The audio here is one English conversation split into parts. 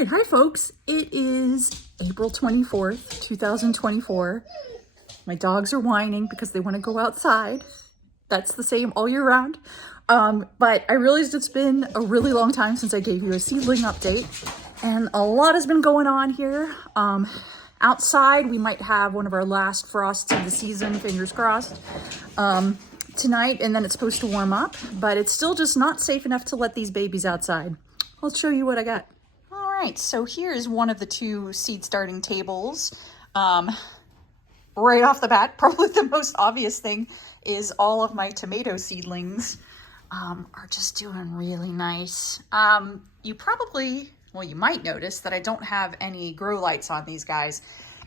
right, hi folks. It is April 24th, 2024. My dogs are whining because they want to go outside. That's the same all year round. But I realized it's been a really long time since I gave you a seedling update, and a lot has been going on here. Outside, we might have one of our last frosts of the season, fingers crossed, tonight, and then it's supposed to warm up, but it's still just not safe enough to let these babies outside. I'll show you what I got. All right, so here's one of the two seed starting tables. Right off the bat, probably the most obvious thing is all of my tomato seedlings are just doing really nice. You might notice that I don't have any grow lights on these guys.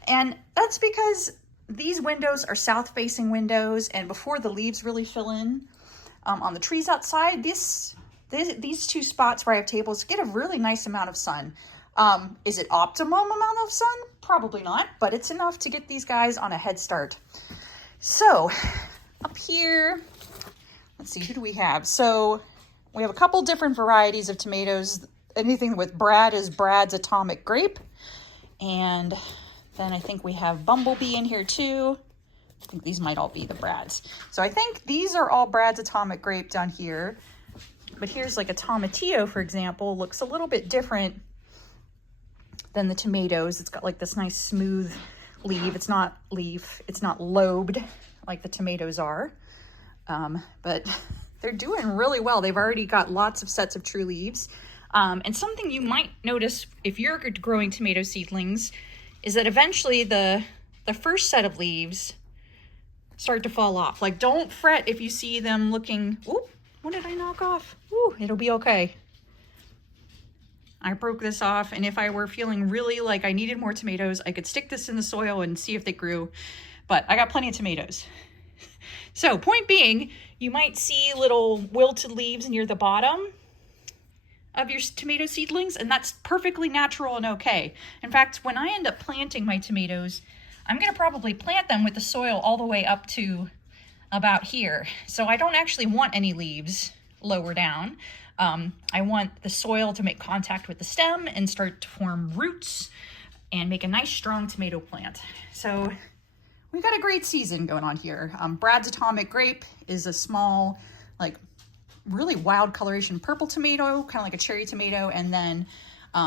And that's because these windows are south-facing windows, and before the leaves really fill in on the trees outside, these two spots where I have tables get a really nice amount of sun. Is it optimum amount of sun? Probably not, but it's enough to get these guys on a head start. So up here, let's see, who do we have? So we have a couple different varieties of tomatoes. Anything with Brad is Brad's Atomic Grape. And then I think we have Bumblebee in here too. I think these might all be the Brad's. So I think these are all Brad's Atomic Grape down here. But here's like a tomatillo, for example, looks a little bit different than the tomatoes. It's got like this nice smooth leaf. It's not lobed like the tomatoes are. But they're doing really well. They've already got lots of sets of true leaves. And something you might notice if you're growing tomato seedlings is that eventually the first set of leaves start to fall off. Like, don't fret if you see them looking, oop, what did I knock off? Ooh, it'll be okay. I broke this off, and if I were feeling really like I needed more tomatoes, I could stick this in the soil and see if they grew, but I got plenty of tomatoes. So point being, you might see little wilted leaves near the bottom of your tomato seedlings, and that's perfectly natural and okay. In fact, when I end up planting my tomatoes, I'm gonna probably plant them with the soil all the way up to about here. So I don't actually want any leaves lower down. I want the soil to make contact with the stem and start to form roots and make a nice strong tomato plant. So we've got a great season going on here. Brad's Atomic Grape is a small, like really wild coloration purple tomato, kind of like a cherry tomato. And then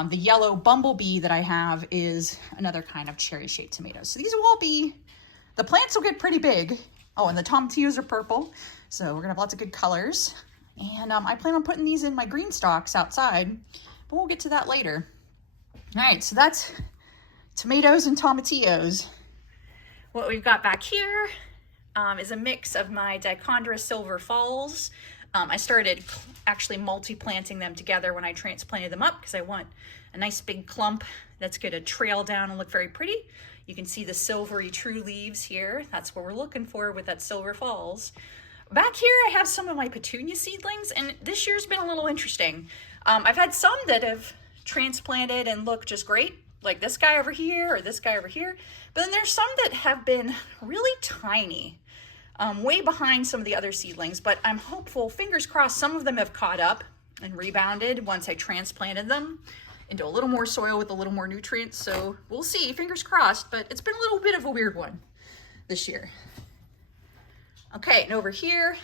the yellow Bumblebee that I have is another kind of cherry shaped tomato. So these will all the plants will get pretty big. Oh, and the tomatillos are purple. So we're gonna have lots of good colors. And I plan on putting these in my green stalks outside, but we'll get to that later. All right, so that's tomatoes and tomatillos. What we've got back here is a mix of my Dichondra Silver Falls. I started actually multi-planting them together when I transplanted them up because I want a nice big clump that's gonna trail down and look very pretty. You can see the silvery true leaves here. That's what we're looking for with that Silver Falls. Back here, I have some of my petunia seedlings, and this year's been a little interesting. I've had some that have transplanted and look just great, like this guy over here or this guy over here. But then there's some that have been really tiny, way behind some of the other seedlings. But I'm hopeful, fingers crossed, some of them have caught up and rebounded once I transplanted them into a little more soil with a little more nutrients. So we'll see, fingers crossed, but it's been a little bit of a weird one this year. Okay, and over here,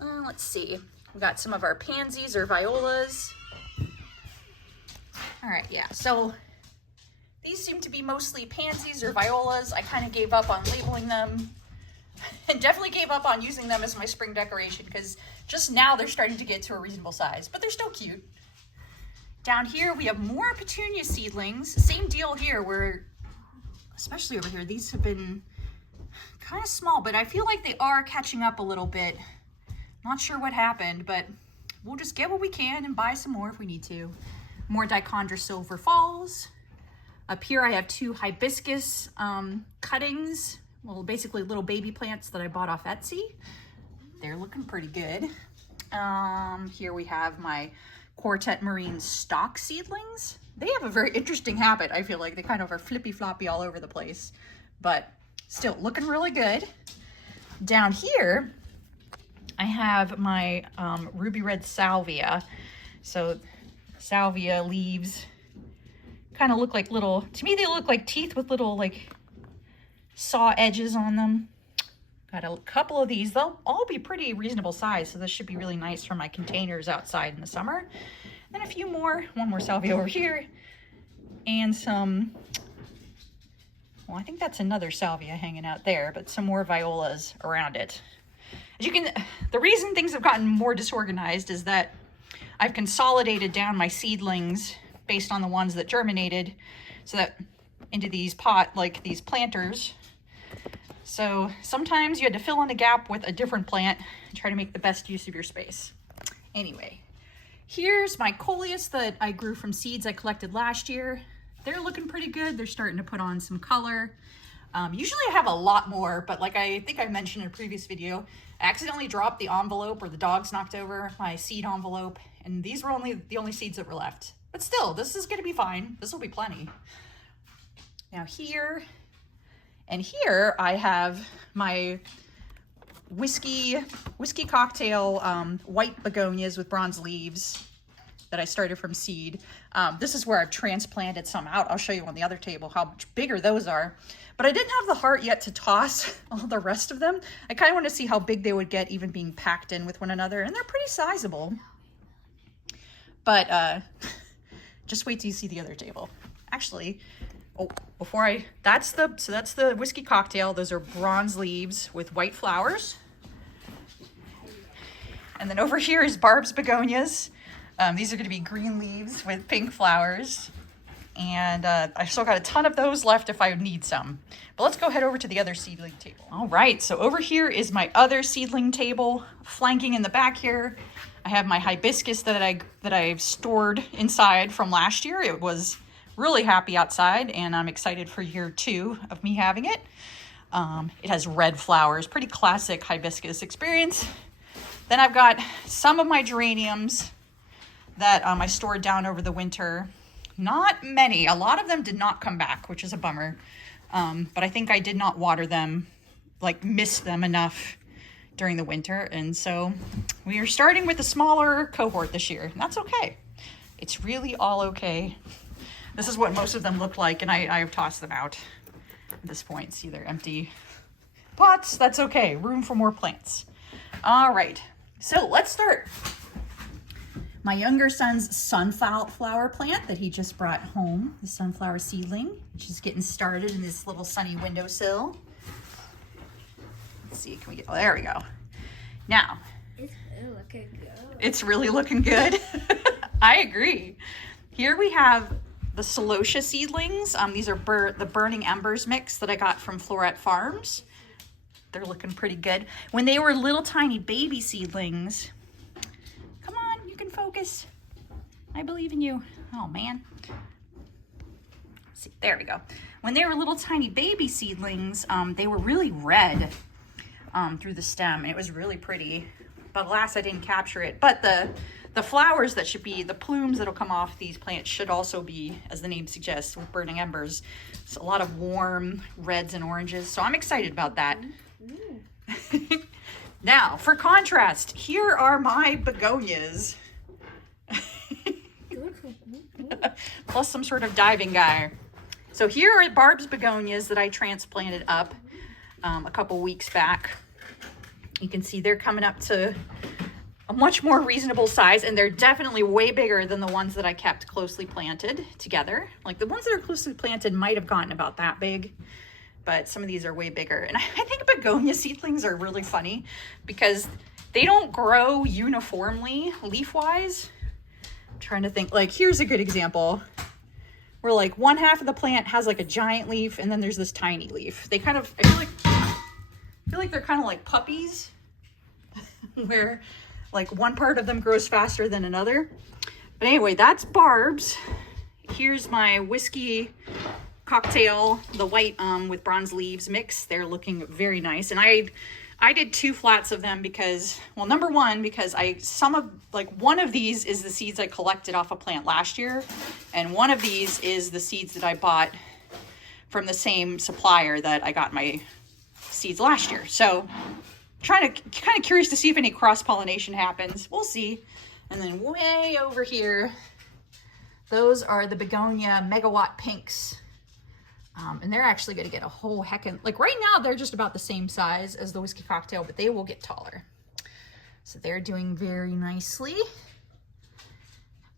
let's see, we got some of our pansies or violas. All right, yeah, so these seem to be mostly pansies or violas. I kind of gave up on labeling them and definitely gave up on using them as my spring decoration because just now they're starting to get to a reasonable size, but they're still cute. Down here, we have more petunia seedlings. Same deal here where, especially over here, these have been kind of small, but I feel like they are catching up a little bit. Not sure what happened, but we'll just get what we can and buy some more if we need to. More Dichondra Silver Falls. Up here I have two hibiscus cuttings, well, basically little baby plants that I bought off Etsy. They're looking pretty good. Here we have my Quartet Marine stock seedlings. They have a very interesting habit. I feel like they kind of are flippy floppy all over the place, but still looking really good. Down here, I have my ruby red salvia. So salvia leaves Kind of look like little, to me they look like teeth with little like saw edges on them. Got a couple of these. They'll all be pretty reasonable size, so this should be really nice for my containers outside in the summer. Then a few more, one more salvia over here, and some, well, I think that's another salvia hanging out there, but some more violas around it. As you can, the reason things have gotten more disorganized is that I've consolidated down my seedlings based on the ones that germinated, so that into these these planters. So sometimes you had to fill in a gap with a different plant and try to make the best use of your space. Anyway, here's my coleus that I grew from seeds I collected last year. They're looking pretty good. They're starting to put on some color. Usually I have a lot more, but like I think I mentioned in a previous video, I accidentally dropped the envelope, or the dogs knocked over my seed envelope, and these were the only seeds that were left. But still, this is gonna be fine. This will be plenty. Now here and here I have my whiskey cocktail white begonias with bronze leaves that I started from seed. This is where I've transplanted some out. I'll show you on the other table how much bigger those are. But I didn't have the heart yet to toss all the rest of them. I kind of want to see how big they would get even being packed in with one another, and they're pretty sizable. But just wait till you see the other table. Actually, oh, that's the whiskey cocktail. Those are bronze leaves with white flowers. And then over here is Barb's begonias. These are going to be green leaves with pink flowers. And I still got a ton of those left if I need some. But let's go head over to the other seedling table. All right, so over here is my other seedling table. Flanking in the back here, I have my hibiscus that I've stored inside from last year. It was really happy outside, and I'm excited for year 2 of me having it. It has red flowers, pretty classic hibiscus experience. Then I've got some of my geraniums that I stored down over the winter. Not many. A lot of them did not come back, which is a bummer. But I think I did not water them, miss them enough during the winter. And so we are starting with a smaller cohort this year. And that's okay. It's really all okay. This is what most of them look like, and I've tossed them out at this point. See, they're empty pots. That's okay. Room for more plants. All right. So let's start. My younger son's sunflower plant that he just brought home, the sunflower seedling, which is getting started in this little sunny windowsill. Let's see, can we get, oh, there we go. Now, it's really looking good. It's really looking good. I agree. Here we have the celosia seedlings. These are the Burning Embers mix that I got from Floret Farms. They're looking pretty good. When they were little tiny baby seedlings, come on, you can focus. I believe in you. Oh man. Let's see, there we go. When they were little tiny baby seedlings, they were really red through the stem, and it was really pretty. But alas, I didn't capture it. But the flowers that should be, the plumes that'll come off these plants should also be, as the name suggests, with burning embers. So a lot of warm reds and oranges. So I'm excited about that. Now, for contrast, here are my begonias. Plus some sort of diving guy. So here are Barb's begonias that I transplanted up a couple weeks back. You can see they're coming up to a much more reasonable size, and they're definitely way bigger than the ones that I kept closely planted together. Like the ones that are closely planted might have gotten about that big, but some of these are way bigger. And I think begonia seedlings are really funny because they don't grow uniformly leaf-wise. I'm trying to think, like here's a good example where like one half of the plant has like a giant leaf and then there's this tiny leaf. They kind of, I feel like they're kind of like puppies where like one part of them grows faster than another. But anyway, that's Barb's. Here's my whiskey cocktail, the white with bronze leaves mix. They're looking very nice. And I did 2 flats of them because, well, number one, because one of these is the seeds I collected off a plant last year. And one of these is the seeds that I bought from the same supplier that I got my seeds last year. So kind of curious to see if any cross-pollination happens. We'll see. And then way over here, Those are the begonia megawatt pinks. And they're actually going to get a whole heckin', like right now they're just about the same size as the whiskey cocktail, but they will get taller. So they're doing very nicely.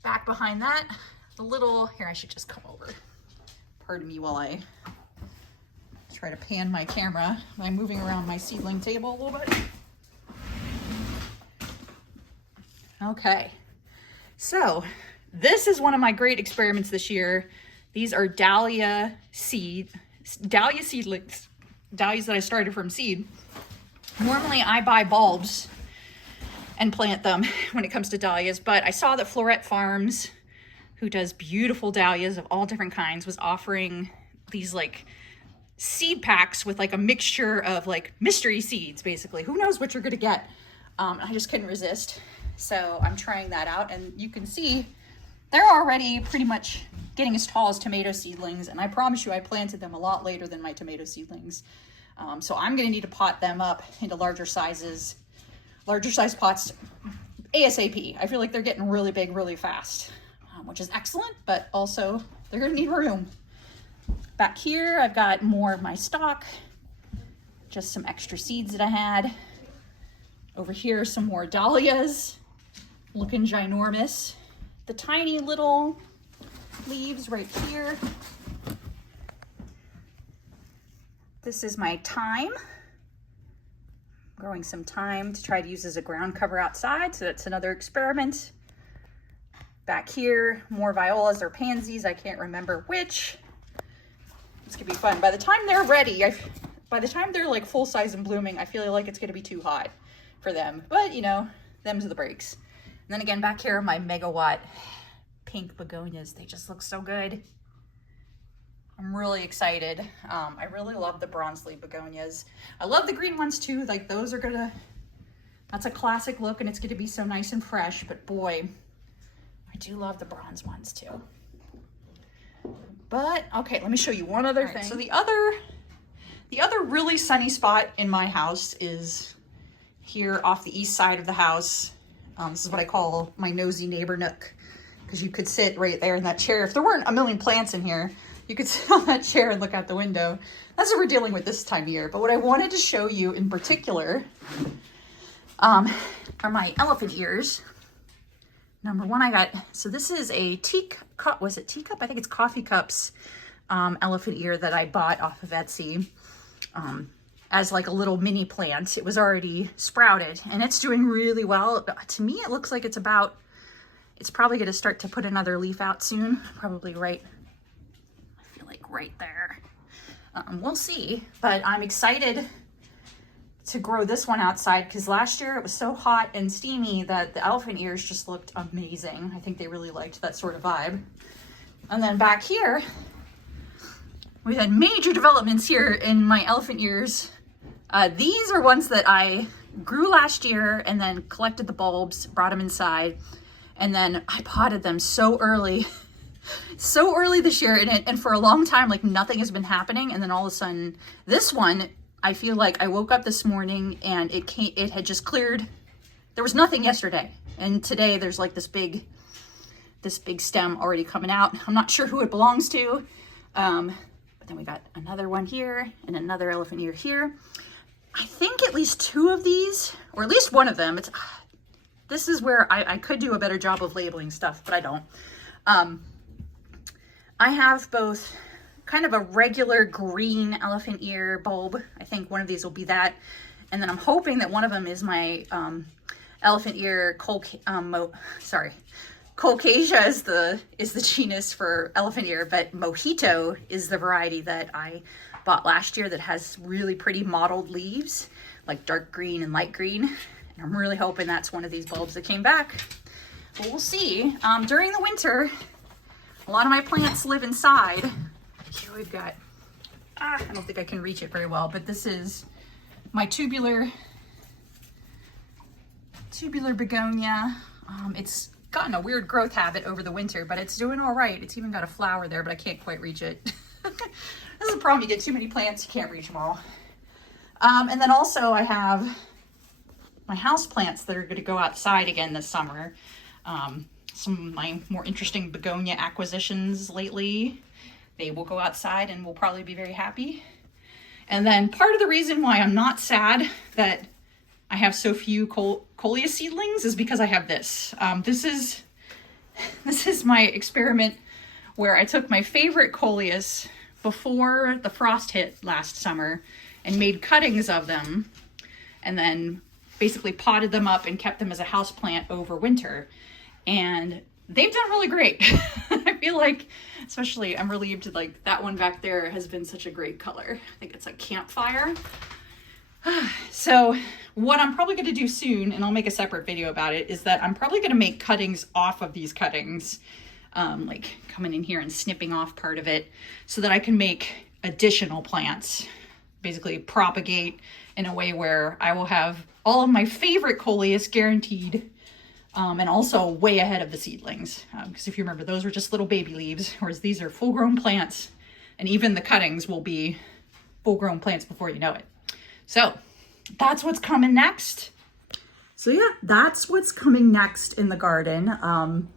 Back behind that, the little, here I should just come over. Pardon me while I try to pan my camera by moving around my seedling table a little bit. Okay, so this is one of my great experiments this year. These are dahlia seedlings, dahlias that I started from seed. Normally I buy bulbs and plant them when it comes to dahlias, but I saw that Floret Farms, who does beautiful dahlias of all different kinds, was offering these like seed packs with like a mixture of like mystery seeds, basically. Who knows what you're gonna get? I just couldn't resist. So I'm trying that out, and you can see they're already pretty much getting as tall as tomato seedlings, and I promise you I planted them a lot later than my tomato seedlings. So I'm gonna need to pot them up into larger size pots ASAP. I feel like they're getting really big really fast, which is excellent, but also they're gonna need room. Back here, I've got more of my stock, just some extra seeds that I had. Over here, some more dahlias, looking ginormous. The tiny little leaves right here. This is my thyme. Growing some thyme to try to use as a ground cover outside, so that's another experiment. Back here, more violas or pansies, I can't remember which. It's gonna be fun. By the time they're ready, by the time they're like full size and blooming, I feel like it's gonna be too hot for them. But you know, them's the breaks. And then again, back here, my megawatt pink begonias. They just look so good. I'm really excited. I really love the bronze leaf begonias. I love the green ones too. Like those are gonna, that's a classic look, and it's gonna be so nice and fresh. But boy, I do love the bronze ones too. But okay, let me show you one other thing. So the other really sunny spot in my house is here off the east side of the house. This is what I call my nosy neighbor nook, because you could sit right there in that chair. If there weren't a million plants in here, you could sit on that chair and look out the window. That's what we're dealing with this time of year. But what I wanted to show you in particular are my elephant ears. Number one, I got, so this is a teacup, was it teacup? I think it's coffee cups elephant ear that I bought off of Etsy as like a little mini plant. It was already sprouted and it's doing really well. To me, it looks like it's probably going to start to put another leaf out soon. Probably right, I feel like right there. We'll see, but I'm excited to grow this one outside because last year it was so hot and steamy that the elephant ears just looked amazing. I think they really liked that sort of vibe. And then back here, we had major developments here in my elephant ears. These are ones that I grew last year and then collected the bulbs, brought them inside, and then I potted them so early, so early this year, and for a long time, like nothing has been happening. And then all of a sudden, this one, I feel like I woke up this morning and it had just cleared. There was nothing yesterday. And today there's like this big stem already coming out. I'm not sure who it belongs to. But then we got another one here and another elephant ear here. I think at least two of these, or at least one of them, this is where I could do a better job of labeling stuff, but I don't. I have both kind of a regular green elephant ear bulb. I think one of these will be that. And then I'm hoping that one of them is my elephant ear Caucasia is the genus for elephant ear, but Mojito is the variety that I bought last year that has really pretty mottled leaves, like dark green and light green. And I'm really hoping that's one of these bulbs that came back. But we'll see. During the winter, a lot of my plants live inside. Here we've got, I don't think I can reach it very well, but this is my tubular begonia. It's gotten a weird growth habit over the winter, but it's doing all right. It's even got a flower there, but I can't quite reach it. This is a problem. You get too many plants, you can't reach them all. And then also I have my house plants that are going to go outside again this summer. some of my more interesting begonia acquisitions lately. They will go outside and will probably be very happy. And then part of the reason why I'm not sad that I have so few coleus seedlings is because I have this. This is my experiment where I took my favorite coleus before the frost hit last summer and made cuttings of them, and then basically potted them up and kept them as a house plant over winter. And they've done really great. I feel like, especially I'm relieved, like that one back there has been such a great color. I think it's like campfire. So what I'm probably going to do soon, and I'll make a separate video about it, is that I'm probably going to make cuttings off of these cuttings, like coming in here and snipping off part of it so that I can make additional plants, basically propagate in a way where I will have all of my favorite coleus guaranteed, and also way ahead of the seedlings. Because if you remember, those were just little baby leaves, whereas these are full-grown plants, and even the cuttings will be full-grown plants before you know it. So that's what's coming next. So yeah, that's what's coming next in the garden.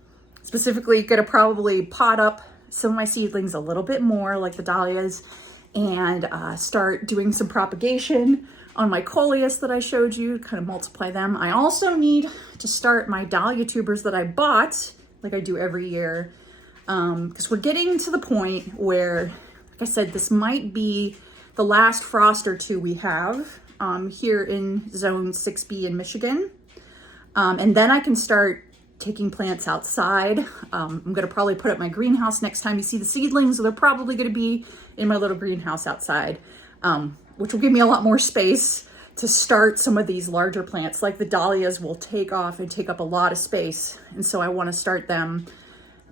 Specifically, gonna probably pot up some of my seedlings a little bit more, like the dahlias, and start doing some propagation on my coleus that I showed you, kind of multiply them. I also need to start my dahlia tubers that I bought, like I do every year, because we're getting to the point where, like I said, this might be the last frost or two we have here in zone 6B in Michigan. And then I can start taking plants outside. I'm gonna probably put up my greenhouse next time you see the seedlings. So they're probably gonna be in my little greenhouse outside, which will give me a lot more space to start some of these larger plants. Like the dahlias will take off and take up a lot of space. And so I wanna start them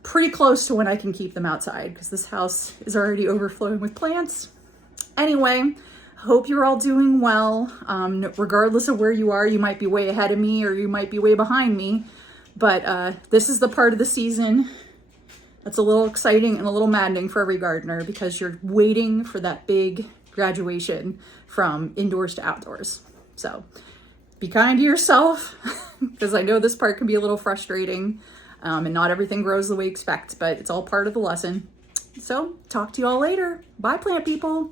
pretty close to when I can keep them outside, because this house is already overflowing with plants. Anyway, hope you're all doing well. Regardless of where you are, you might be way ahead of me or you might be way behind me. But this is the part of the season that's a little exciting and a little maddening for every gardener, because you're waiting for that big graduation from indoors to outdoors. So be kind to yourself, because I know this part can be a little frustrating, and not everything grows the way you expect, but it's all part of the lesson. So talk to you all later. Bye, plant people.